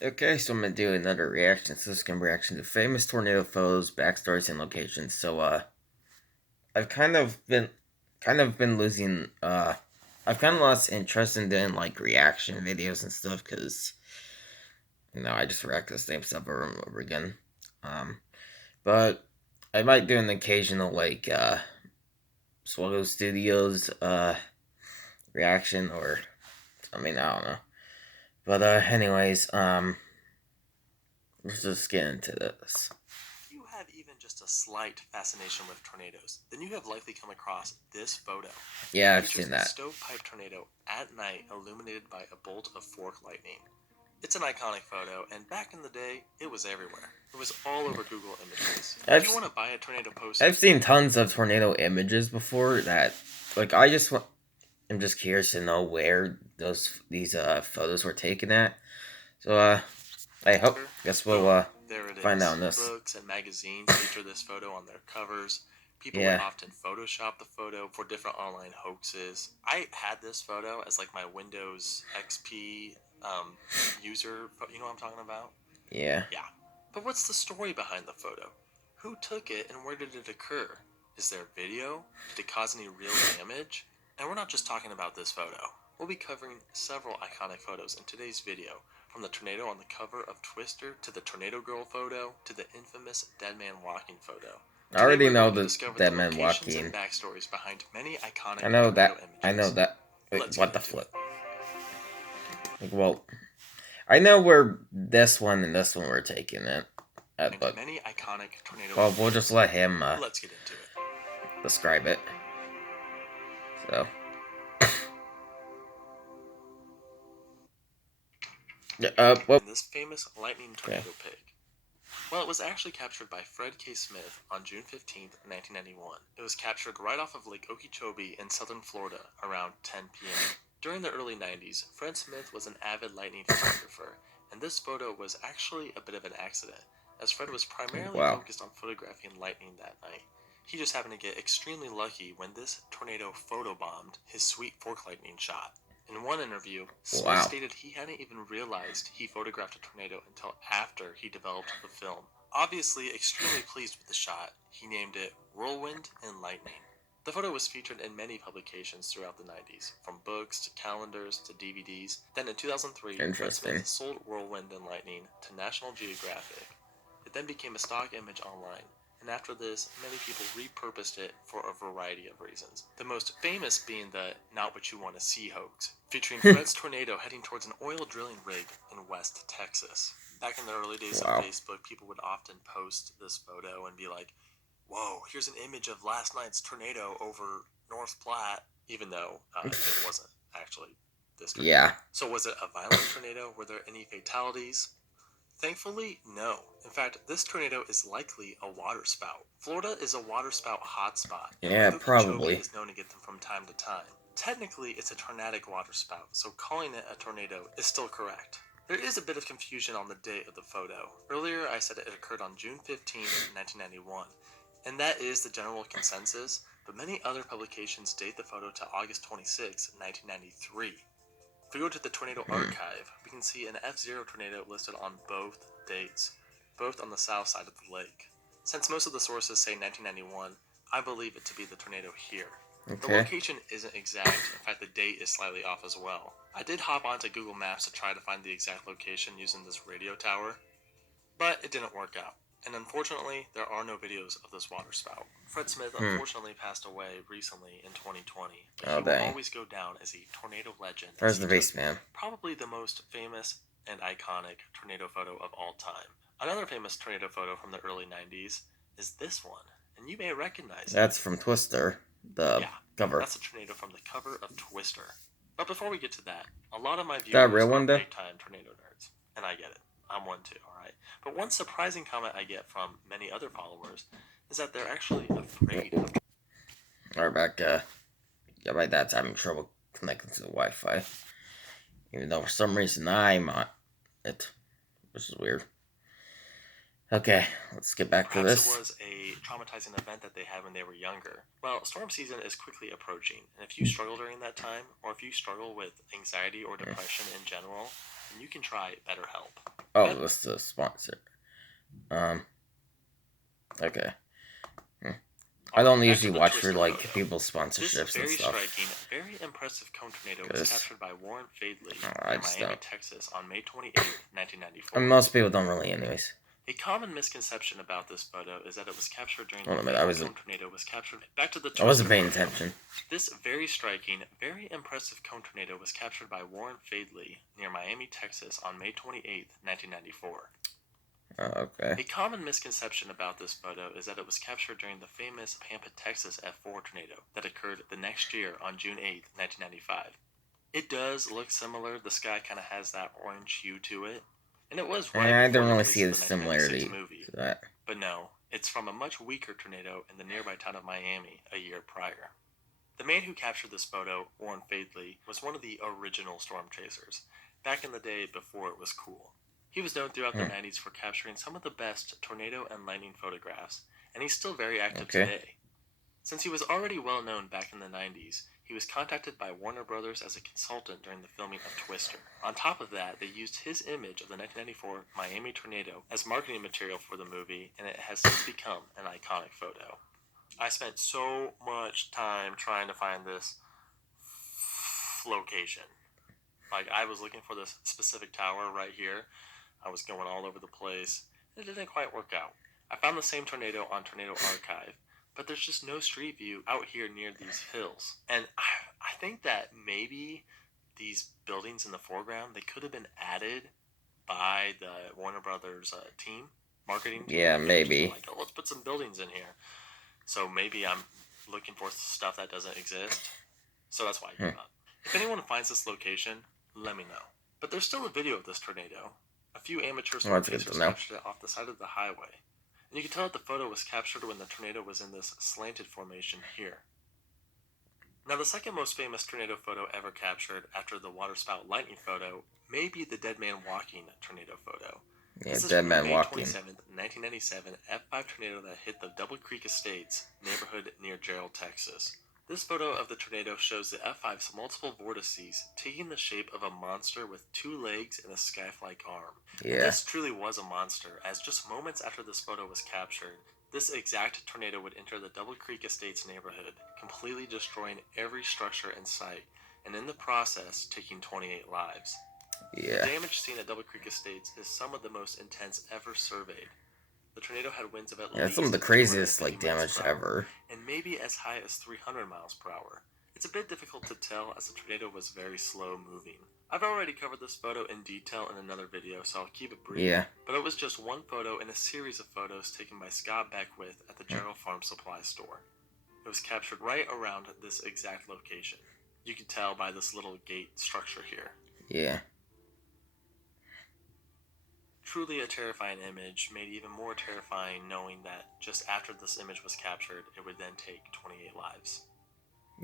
Okay, so I'm gonna do another reaction. So this is gonna be reaction to famous tornado photos, backstories, and locations. So I've kind of been losing I've kind of lost interest in like reaction videos and stuff because I just react to the same stuff over and over again. Um, but I might do an occasional like Swegle Studios reaction or I mean I don't know. But anyways, let's just get into this. If you have even just a slight fascination with tornadoes, then you have likely come across this photo. Yeah, It I've features seen a that. stovepipe tornado at night illuminated by a bolt of fork lightning. It's an iconic photo, and back in the day, it was everywhere. It was all over Google Images. If you I've want to buy a tornado poster, I've seen tons of tornado images before that like I'm just curious to know where these photos were taken at. So I hope guess we'll boom, there it find out is. on this. Books and magazines feature this photo on their covers. People would Yeah. often Photoshop the photo for different online hoaxes. I had this photo as like my Windows XP user. You know what I'm talking about? Yeah. Yeah. But what's the story behind the photo? Who took it and where did it occur? Is there video? Did it cause any real damage? And we're not just talking about this photo. We'll be covering several iconic photos in today's video, from the tornado on the cover of Twister to the Tornado Girl photo to the infamous Dead Man Walking photo. I Today already we're know going to the discover the dead man locations walking. and backstories behind many I iconic know tornado that. I know images. that. Wait, Let's get what the into flip? it. Like, well, I know where this one and this one were taken it, but Many iconic tornado well, we'll images. just let him Let's get into it. describe it. So, yeah, well, In this famous lightning okay. tornado pig. Well, it was actually captured by Fred K. Smith on June 15, 1991. It was captured right off of Lake Okeechobee in southern Florida around 10 p.m. During the early 90s, Fred Smith was an avid lightning photographer, and this photo was actually a bit of an accident, as Fred was primarily Wow. focused on photographing lightning that night. He just happened to get extremely lucky when this tornado photobombed his sweet fork lightning shot. In one interview, Smith Wow. stated he hadn't even realized he photographed a tornado until after he developed the film. Obviously extremely pleased with the shot, he named it Whirlwind and Lightning. The photo was featured in many publications throughout the 90s, from books to calendars to DVDs. Then in 2003, Fred Interesting. Smith sold Whirlwind and Lightning to National Geographic. It then became a stock image online, and after this, many people repurposed it for a variety of reasons. The most famous being the Not What You Want to See hoax, featuring Fred's tornado heading towards an oil drilling rig in West Texas. Back in the early days of Wow. Facebook, people would often post this photo and be like, whoa, here's an image of last night's tornado over North Platte, even though it wasn't actually this tornado. Yeah. So was it a violent tornado? Were there any fatalities? Thankfully, no. In fact, this tornado is likely a waterspout. Florida is a waterspout hotspot, and Yeah, Lake Okeechobee probably. is known to get them from time to time. Technically, it's a tornadic waterspout, so calling it a tornado is still correct. There is a bit of confusion on the date of the photo. Earlier, I said it occurred on June 15, 1991, and that is the general consensus, but many other publications date the photo to August 26, 1993. If we go to the tornado archive, we can see an F0 tornado listed on both dates, both on the south side of the lake. Since most of the sources say 1991, I believe it to be the tornado here. The Okay. location isn't exact, in fact the date is slightly off as well. I did hop onto Google Maps to try to find the exact location using this radio tower, but it didn't work out. And unfortunately, there are no videos of this waterspout. Fred Smith unfortunately passed away recently in 2020, but Oh, he will dang. always go down as a tornado legend. Where's the base man? Probably the most famous and iconic tornado photo of all time. Another famous tornado photo from the early 90s is this one, and you may recognize That's from Twister, the cover. that's a tornado from the cover of Twister. But before we get to that, a lot of my That viewers real are one, though? big-time tornado nerds, and I get it. I'm one too, alright? But one surprising comment I get from many other followers is that they're actually afraid of. Or back, yeah, my dad's having trouble connecting to the Wi-Fi. Even though for some reason I'm on it, which is weird. Okay, let's get back to Perhaps this. it was a traumatizing event that they had when they were younger. Well, storm season is quickly approaching, and if you struggle during that time, or if you struggle with anxiety or depression in general, then you can try BetterHelp. Oh, this is a sponsor. Okay. I don't usually watch for like people's sponsorships and stuff. This very striking, very impressive cone tornado was captured by Warren Fadley I near Miami, Texas on May 28th, 1994. I mean, most people don't really, anyways. A common misconception about this photo is that it was captured during the cone tornado was captured. Back to the I wasn't paying attention. This very striking, very impressive cone tornado was captured by Warren Fadley near Miami, Texas on May 28th, 1994. Okay. A common misconception about this photo is that it was captured during the famous Pampa, Texas F4 tornado that occurred the next year on June 8th, 1995. It does look similar. The sky kind of has that orange hue to it. And it was right I don't really see the similarity to that. But no, it's from a much weaker tornado in the nearby town of Miami a year prior. The man who captured this photo, Warren Fadley, was one of the original storm chasers, back in the day before it was cool. He was known throughout the 90s for capturing some of the best tornado and lightning photographs, and he's still very active today. Since he was already well known back in the 90s, he was contacted by Warner Brothers as a consultant during the filming of Twister. On top of that, they used his image of the 1994 Miami tornado as marketing material for the movie, and it has since become an iconic photo. I spent so much time trying to find this location. Like, I was looking for this specific tower right here. I was going all over the place. It didn't quite work out. I found the same tornado on Tornado Archive, but there's just no street view out here near these hills. And I think that maybe these buildings in the foreground, they could have been added by the Warner Brothers team, marketing team. Yeah, maybe. Like, oh, let's put some buildings in here. So maybe I'm looking for stuff that doesn't exist. So that's why I gave up. If anyone finds this location, let me know. But there's still a video of this tornado. A few amateur storm chasers captured it off the side of the highway. And you can tell that the photo was captured when the tornado was in this slanted formation here. Now, the second most famous tornado photo ever captured after the waterspout lightning photo may be the Dead Man Walking tornado photo. Yeah, this is Dead from Man May Walking. 27th, 1997 F5 tornado that hit the Double Creek Estates neighborhood near Gerald, Texas. This photo of the tornado shows the F5's multiple vortices taking the shape of a monster with two legs and a scythe-like arm. Yeah. And this truly was a monster, as just moments after this photo was captured, this exact tornado would enter the Double Creek Estates neighborhood, completely destroying every structure in sight, and in the process, taking 28 lives. Yeah. The damage seen at Double Creek Estates is some of the most intense ever surveyed. The tornado had winds of at least some of the craziest damage ever, and maybe as high as 300 miles per hour. It's a bit difficult to tell as the tornado was very slow moving. I've already covered this photo in detail in another video, so I'll keep it brief. Yeah. But it was just one photo in a series of photos taken by Scott Beckwith at the Gerald Farm Supply Store. It was captured right around this exact location. You can tell by this little gate structure here. Yeah. Truly a terrifying image, made even more terrifying knowing that just after this image was captured, it would then take 28 lives.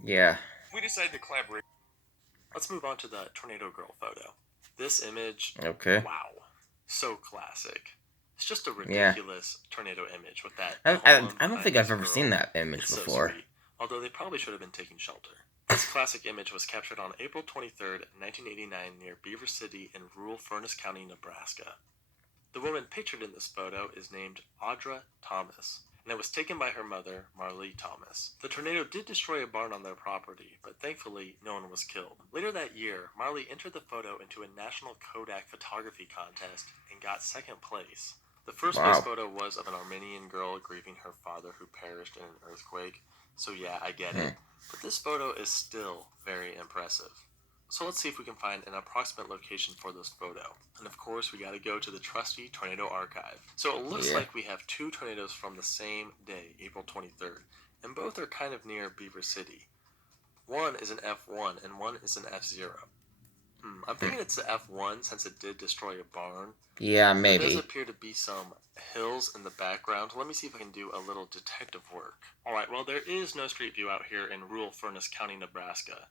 Yeah. We decided to collaborate. Let's move on to the Tornado Girl photo. This image, wow, so classic. It's just a ridiculous tornado image with that. I don't think I've ever seen that image before. So sweet, although they probably should have been taking shelter. This classic image was captured on April 23rd, 1989 near Beaver City in rural Furnace County, Nebraska. The woman pictured in this photo is named Audra Thomas, and it was taken by her mother, Marlee Thomas. The tornado did destroy a barn on their property, but thankfully no one was killed. Later that year, Marlee entered the photo into a national Kodak photography contest and got second place. The first place photo was of an Armenian girl grieving her father who perished in an earthquake, so yeah, I get it. But this photo is still very impressive. So let's see if we can find an approximate location for this photo. And of course, we gotta go to the trusty Tornado Archive. So it looks like we have two tornadoes from the same day, April 23rd, and both are kind of near Beaver City. One is an F1 and one is an F0. I'm thinking it's the F1 since it did destroy a barn. Yeah, maybe. There does appear to be some hills in the background. Let me see if I can do a little detective work. Alright, well there is no street view out here in rural Furnace County, Nebraska.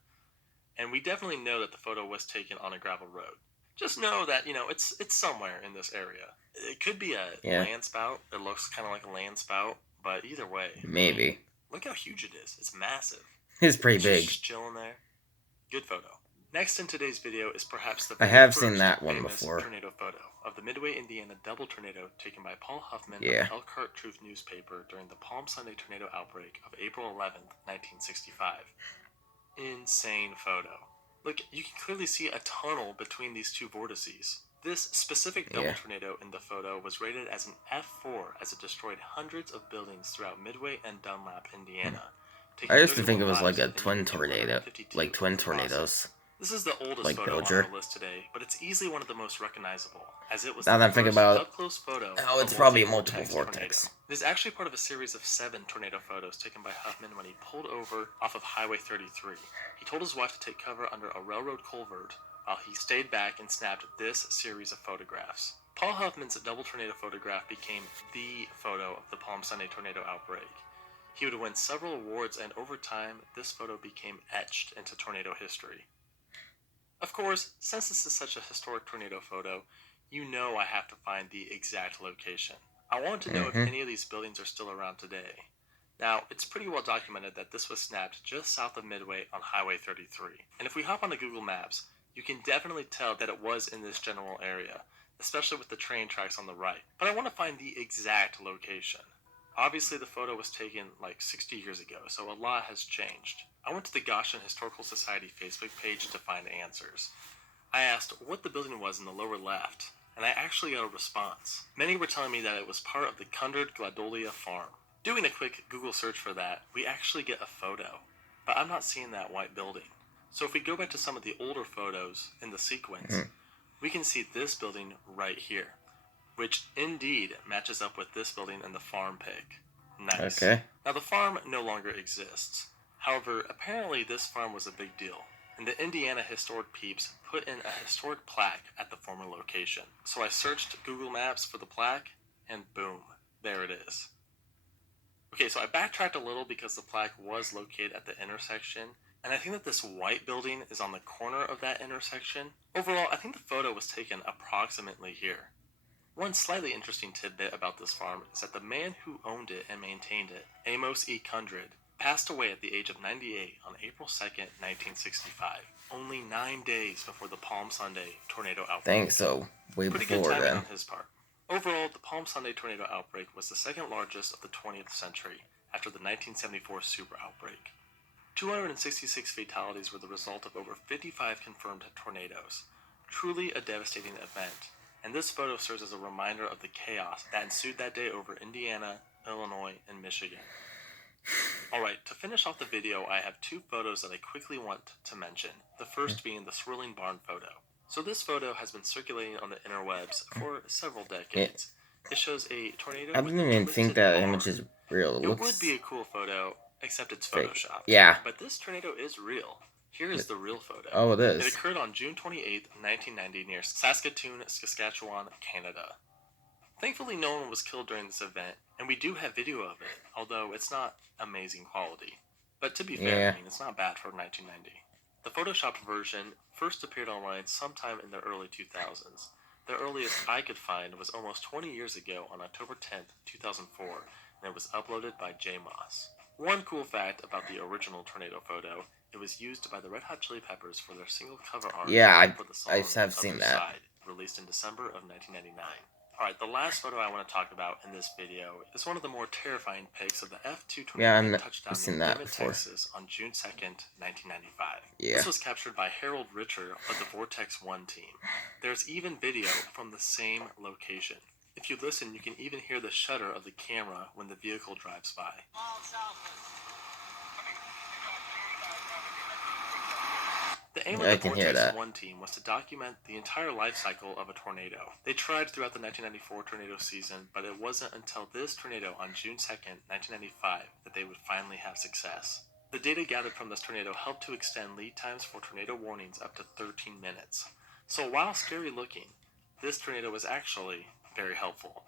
And we definitely know that the photo was taken on a gravel road. Just know that, it's somewhere in this area. It could be a land spout. It looks kind of like a land spout, but either way. Maybe. I mean, look how huge it is. It's massive. It's pretty big. Just chilling there. Good photo. Next in today's video is perhaps the I very have first seen that one famous before. tornado photo of the Midway, Indiana double tornado taken by Paul Huffman Yeah. of the Elkhart Truth newspaper during the Palm Sunday tornado outbreak of April 11th, 1965. Insane photo. Look, you can clearly see a tunnel between these two vortices. This specific double tornado in the photo was rated as an F4 as it destroyed hundreds of buildings throughout Midway and Dunlap, Indiana. I used to think it was like a twin tornado, like twin tornadoes. This is the oldest like photo Bilger. on our list today, but it's easily one of the most recognizable, as it was Now the that I'm thinking first about up-close photo oh, of it's a probably a multiple multi-vortex vortex. tornado. It is actually part of a series of 7 tornado photos taken by Huffman when he pulled over off of Highway 33. He told his wife to take cover under a railroad culvert while he stayed back and snapped this series of photographs. Paul Huffman's double tornado photograph became the photo of the Palm Sunday tornado outbreak. He would win several awards, and over time, this photo became etched into tornado history. Of course, since this is such a historic tornado photo, you know I have to find the exact location. I want to know if any of these buildings are still around today. Now, it's pretty well documented that this was snapped just south of Midway on Highway 33. And if we hop onto Google Maps, you can definitely tell that it was in this general area, especially with the train tracks on the right. But I want to find the exact location. Obviously, the photo was taken like 60 years ago, so a lot has changed. I went to the Goshen Historical Society Facebook page to find answers. I asked what the building was in the lower left, and I actually got a response. Many were telling me that it was part of the Kundred Gladolia farm. Doing a quick Google search for that, we actually get a photo, but I'm not seeing that white building. So if we go back to some of the older photos in the sequence, we can see this building right here, which indeed matches up with this building in the farm pic. Nice. Okay. Now the farm no longer exists. However, apparently this farm was a big deal, and the Indiana Historic Peeps put in a historic plaque at the former location. So I searched Google Maps for the plaque, and boom, there it is. Okay, so I backtracked a little because the plaque was located at the intersection, and I think that this white building is on the corner of that intersection. Overall, I think the photo was taken approximately here. One slightly interesting tidbit about this farm is that the man who owned it and maintained it, Amos E. Kundred, passed away at the age of 98 on April 2nd, 1965, only 9 days before the Palm Sunday tornado outbreak. Thanks, so way Pretty before good timing then. on his part. Overall, the Palm Sunday tornado outbreak was the second largest of the 20th century after the 1974 super outbreak. 266 fatalities were the result of over 55 confirmed tornadoes. Truly a devastating event, and this photo serves as a reminder of the chaos that ensued that day over Indiana, Illinois, and Michigan. Alright, to finish off the video, I have 2 photos that I quickly want to mention, the first being the swirling barn photo. So this photo has been circulating on the interwebs for several decades. It shows a tornado. I didn't even think that image is real. It would be a cool photo, except it's photoshopped. Yeah. But this tornado is real. Here is the real photo. Oh, it is. It occurred on June 28, 1990 near Saskatoon, Saskatchewan, Canada. Thankfully, no one was killed during this event, and we do have video of it, although it's not amazing quality. But to be fair, I mean, it's not bad for 1990. The photoshopped version first appeared online sometime in the early 2000s. The earliest I could find was almost 20 years ago on October 10th, 2004, and it was uploaded by J. Moss. One cool fact about the original tornado photo, it was used by the Red Hot Chili Peppers for their single cover art for the song I have seen that. Side, released in December of 1999. Alright, the last photo I want to talk about in this video is one of the more terrifying pics of the F2 tornado that touched down in David, Texas on June 2nd, 1995. This was captured by Harold Richer of the Vortex 1 team. There's even video from the same location. If you listen, you can even hear the shudder of the camera when the vehicle drives by. The aim of the Vortex 1 team was to document the entire life cycle of a tornado. They tried throughout the 1994 tornado season, but it wasn't until this tornado on June 2nd, 1995 that they would finally have success. The data gathered from this tornado helped to extend lead times for tornado warnings up to 13 minutes. So while scary looking, this tornado was actually very helpful.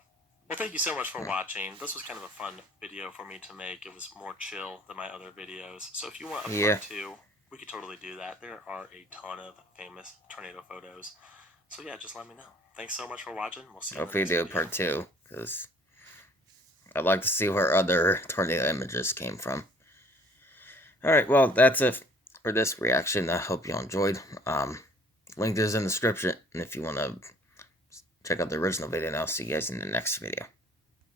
Well, thank you so much for watching. This was kind of a fun video for me to make. It was more chill than my other videos. So if you want a part 2, we could totally do that. There are a ton of famous tornado photos. So yeah, just let me know. Thanks so much for watching. We'll see you in the next video. Hopefully do part 2, because I'd like to see where other tornado images came from. Alright, well, that's it for this reaction. I hope y'all enjoyed. Link is in the description, and if you want to check out the original video, and I'll see you guys in the next video.